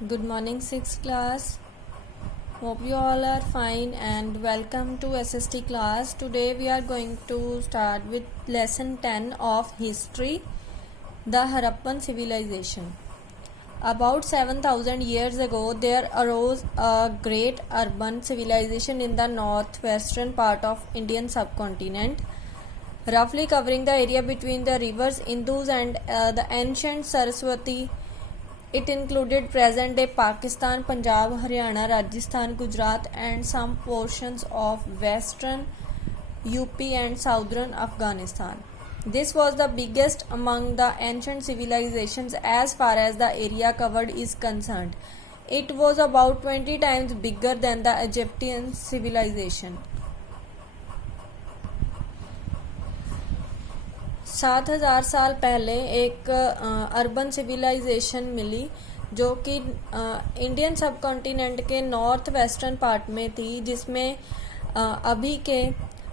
Good morning, 6th class. Hope you all are fine and welcome to SST class. Today we are going to start with lesson 10 of history, the Harappan civilization. About 7,000 years ago, there arose a great urban civilization in the northwestern part of Indian subcontinent, roughly covering the area between the rivers Indus and the ancient Saraswati. It included present-day Pakistan, Punjab, Haryana, Rajasthan, Gujarat and some portions of western UP and southern Afghanistan. This was the biggest among the ancient civilizations as far as the area covered is concerned. It was about 20 times bigger than the Egyptian civilization. 7,000 साल पहले एक urban civilisation मिली जो कि Indian सब continent के north western part में थी, जिसमें अभी के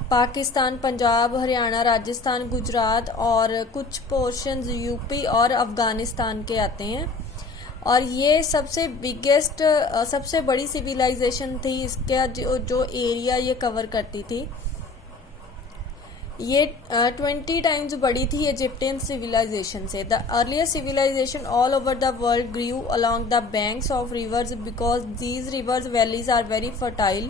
पाकिस्तान, पंजाब, हरियाणा, राजस्थान, गुजरात और कुछ पोर्शंस यूपी और अफ़गानिस्तान के आते हैं। और ये सबसे बिगेस्ट सबसे बड़ी सिविलाइजेशन थी। इसका जो एरिया ये कवर करती थी ये 20 टाइम्स बड़ी थी इजिप्टियन सिविलाइजेशन से। The earlier civilization all over the world grew along the banks of rivers because these rivers valleys are very fertile.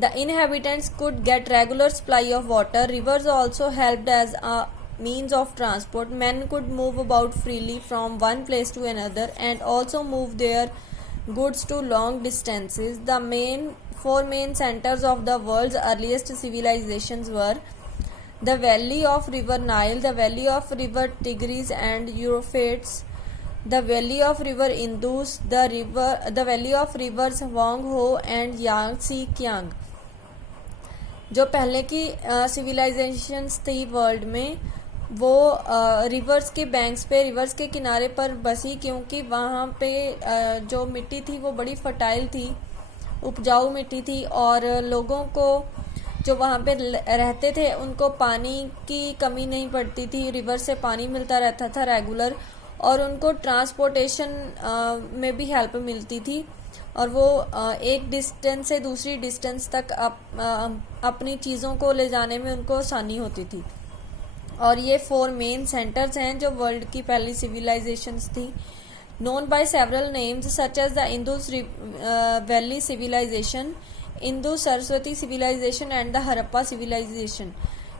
The inhabitants could get regular supply of water. Rivers also helped as a means of transport. Men could move about freely from one place to another and also move their goods to long distances. The four main centers of the world's earliest civilizations were the valley of river Nile, the valley of river Tigris and Euphrates, the valley of river Indus, the valley of rivers Huanghe and Yangtze Kiang. जो पहले की civilisations थी world में वो reverse के banks पे, reverse के किनारे पर बसी, क्योंकि वहाँ पे जो मिट्टी थी वो बड़ी फर्टाइल थी, उपजाऊ मिट्टी थी और लोगों को जो वहाँ पे रहते थे उनको पानी की कमी नहीं पड़ती थी। रिवर से पानी मिलता रहता था रेगुलर और उनको ट्रांसपोर्टेशन में भी हेल्प मिलती थी और वो एक डिस्टेंस से दूसरी डिस्टेंस तक अपनी चीज़ों को ले जाने में उनको आसानी होती थी। और ये 4 मेन सेंटर्स हैं जो वर्ल्ड की पहली सिविलाइजेशंस थी, known by several names such as the Indus Valley Civilization, Indus Saraswati Civilization and the Harappa Civilization.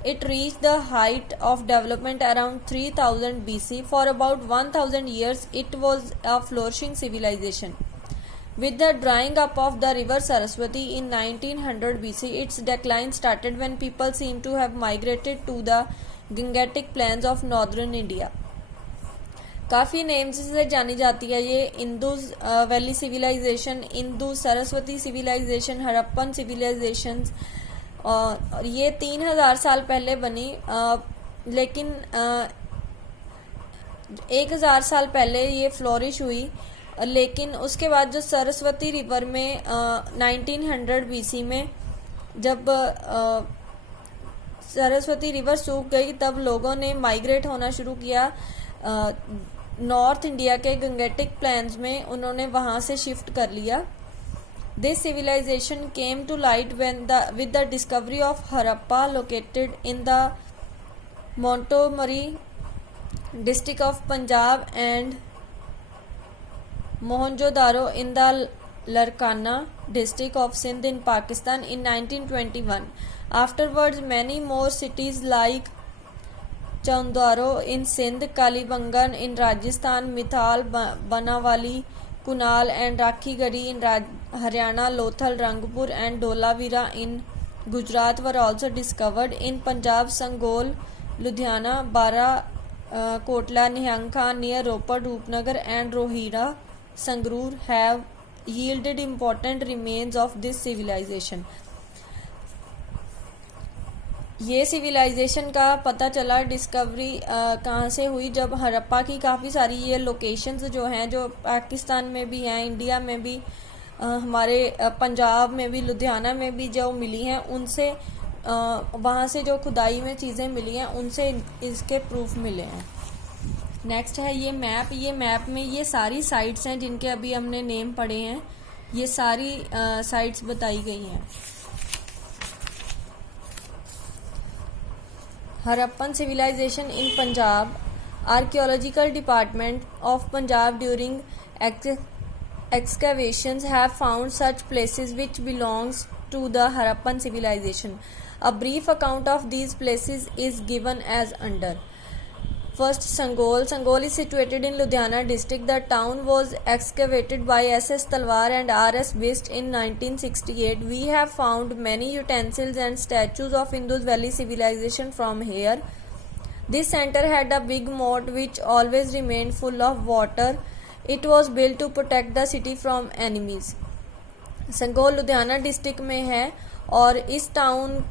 It reached the height of development around 3000 BC. For about 1000 years it was a flourishing civilization. With the drying up of the river Saraswati in 1900 BC, its decline started when people seem to have migrated to the Gangetic plains of northern India. काफ़ी names से जानी जाती है ये Indus valley civilization, Indus Saraswati civilization, Harappan civilization. और ये 3000 साल पहले बनी, लेकिन 1000 साल पहले ये फ्लोरिश हुई। लेकिन उसके बाद जो सरस्वती रिवर में 1900 BC में जब सरस्वती रिवर सूख गई तब लोगों ने माइग्रेट होना शुरू किया नॉर्थ इंडिया के गंगेटिक प्लेन्स में, उन्होंने वहाँ से शिफ्ट कर लिया। This civilisation came to light with the discovery of Harappa located in the Montgomery district of Punjab and Mohenjo-daro in the Larkana district of Sindh in Pakistan in 1921. Afterwards, many more cities like Chaundwaro in Sindh, Kalibangan in Rajasthan, Mithal, Banawali, Kunal and Rakhigadi in Haryana, Lothal, Rangpur and Dholavira in Gujarat were also discovered. In Punjab, Sangol, Ludhiana, Bara, Kotla, Nihang near Ropar, Roopnagar and Rohira, Sangrur have yielded important remains of this civilization. ये civilisation का पता चला, discovery कहाँ से हुई, जब हड़प्पा की काफ़ी सारी ये लोकेशंस जो हैं, जो पाकिस्तान में भी हैं, इंडिया में भी, हमारे पंजाब में भी, लुधियाना में भी जो मिली हैं, उनसे वहाँ से जो खुदाई में चीज़ें मिली हैं उनसे इसके प्रूफ मिले हैं। नेक्स्ट है ये मैप में ये सारी साइट्स हैं जिनके अभी हमने नेम पढ़े हैं, ये सारी साइट्स बताई गई हैं। Harappan civilization in Punjab, archaeological department of Punjab during excavations have found such places which belongs to the Harappan civilization. A brief account of these places is given as under. First, Sangol. Sangol is situated in Ludhiana district. The town was excavated by S.S. Talwar and R.S. Bist in 1968. We have found many utensils and statues of Indus Valley civilization from here. This center had a big moat which always remained full of water. It was built to protect the city from enemies. Sanghol Ludhiana district में है और इस town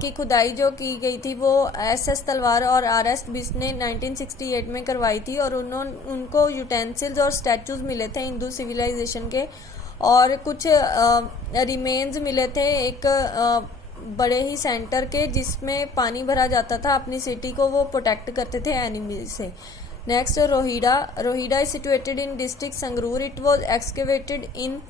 की खुदाई जो की गई थी वो एस तलवार और आर.एस. बिस्ट ने 1968 में करवाई थी और उनको यूटेंसिल्स और स्टैचूज मिले थे हिंदू सिविलाइजेशन के, और कुछ रिमेन्स मिले थे एक बड़े ही सेंटर के जिसमें पानी भरा जाता था, अपनी सिटी को वो प्रोटेक्ट करते थे एनिमी से। Next, Rohira is situated in district Sangrur. It was excavated in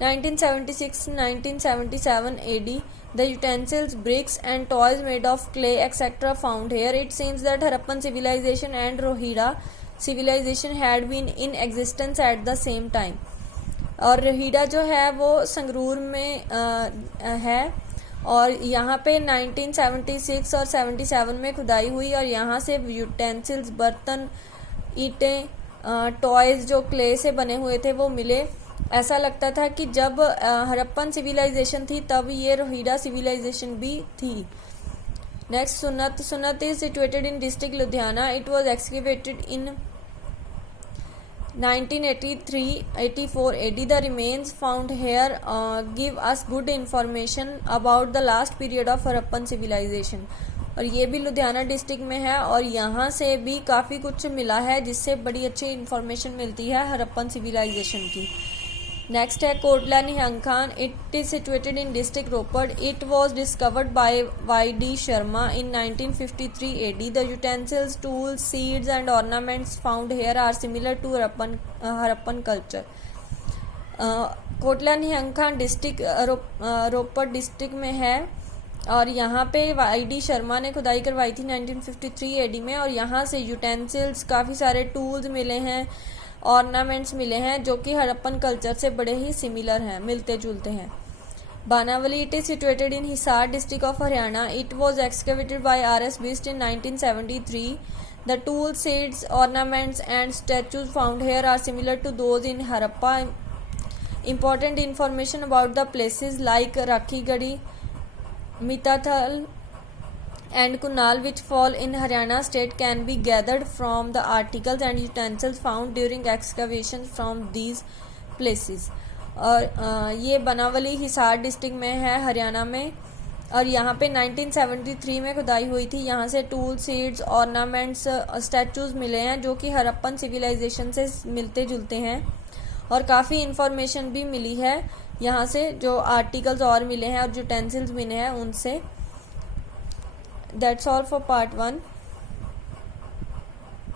1976-1977 AD. The utensils, bricks and toys made of clay etc. found here. It seems that Harappan civilization and Rohira civilization had been in existence at the same time. और रोहिड़ा जो है वो संगरूर में है और यहाँ पे 1976 और 77 में खुदाई हुई और यहाँ से यूटेंसिल्स, बर्तन, ईंटें, टॉयज जो क्ले से बने हुए थे वो मिले। ऐसा लगता था कि जब हरप्पन सिविलाइजेशन थी तब ये रोहिड़ा सिविलाइजेशन भी थी। नेक्स्ट, सुन्नत is situated in district Ludhiana. It was excavated in 1983-84 AD. The remains found here give us good information about the last period of Harappan civilization. और ये भी लुधियाना डिस्ट्रिक्ट में है और यहाँ से भी काफ़ी कुछ मिला है जिससे बड़ी अच्छी इंफॉर्मेशन मिलती है हरप्पन सिविलाइजेशन की। नेक्स्ट है Kotla Nihang. It is situated in district Ropar. It was discovered by Y.D. Sharma in 1953 AD. The utensils, tools, seeds and ornaments found here are similar to Harappan culture. Kotla Nihang district Ropar district में है और यहाँ पे Y.D. शर्मा ने खुदाई करवाई थी 1953 AD में और यहाँ से यूटेंसिल्स, काफ़ी सारे टूल्स मिले हैं, ऑर्नामेंट्स मिले हैं जो कि हड़प्पन कल्चर से बड़े ही सिमिलर हैं, मिलते जुलते हैं. Banawali. It is situated in Hisar district of Haryana. It was excavated by R.S. Bisht in 1973. The tools, seeds, ornaments and statues found here are similar to those in Harappa. Important information about the places like Rakhigarhi, Mitathal and Kunal which fall in Haryana state can be gathered from the articles and utensils found during excavations from these places. और ये बनावली Hisar district में है हरियाणा में और यहाँ पे 1973 में खुदाई हुई थी. यहाँ से टूल, सीड्स, ऑर्नामेंट्स, स्टैचूज मिले हैं जो कि हड़प्पन सिविलाइजेशन से मिलते जुलते हैं और काफ़ी इंफॉर्मेशन भी मिली है यहाँ से, जो आर्टिकल्स और मिले हैं और यूटेंसिल्स मिले हैं उनसे. That's all for part 1.